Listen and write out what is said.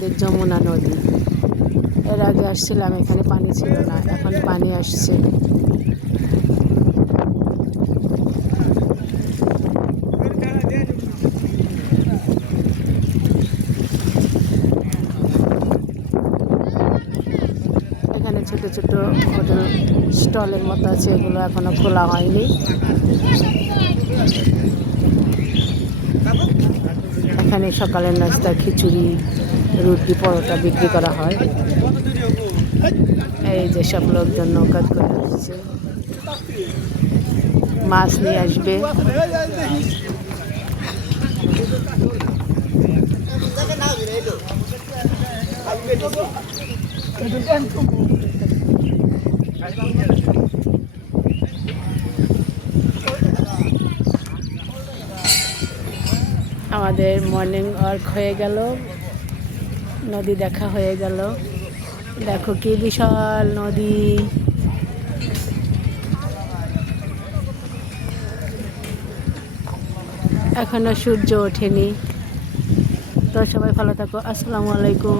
আমাদের যমুনা নদী। এর আগে আসছিলাম, এখানে পানি ছিল না, এখন পানি আসছে। এখানে ছোট ছোট হোটেল স্টলের মতো আছে, এগুলো এখনো খোলা হয়নি। এখানে সকালের নাস্তা খিচুড়ি, রুটি, পরোটা বিক্রি করা হয়। এই যে সব লোকজন নৌকা করে আসছে, মাছ নিয়ে আসবে। আমাদের মর্নিং ওয়াক হয়ে গেল, নদী দেখা হয়ে গেল। দেখো কি বিশাল নদী। এখনো সূর্য ওঠেনি। তো সবাই ভালো থাকো, আসসালামু আলাইকুম।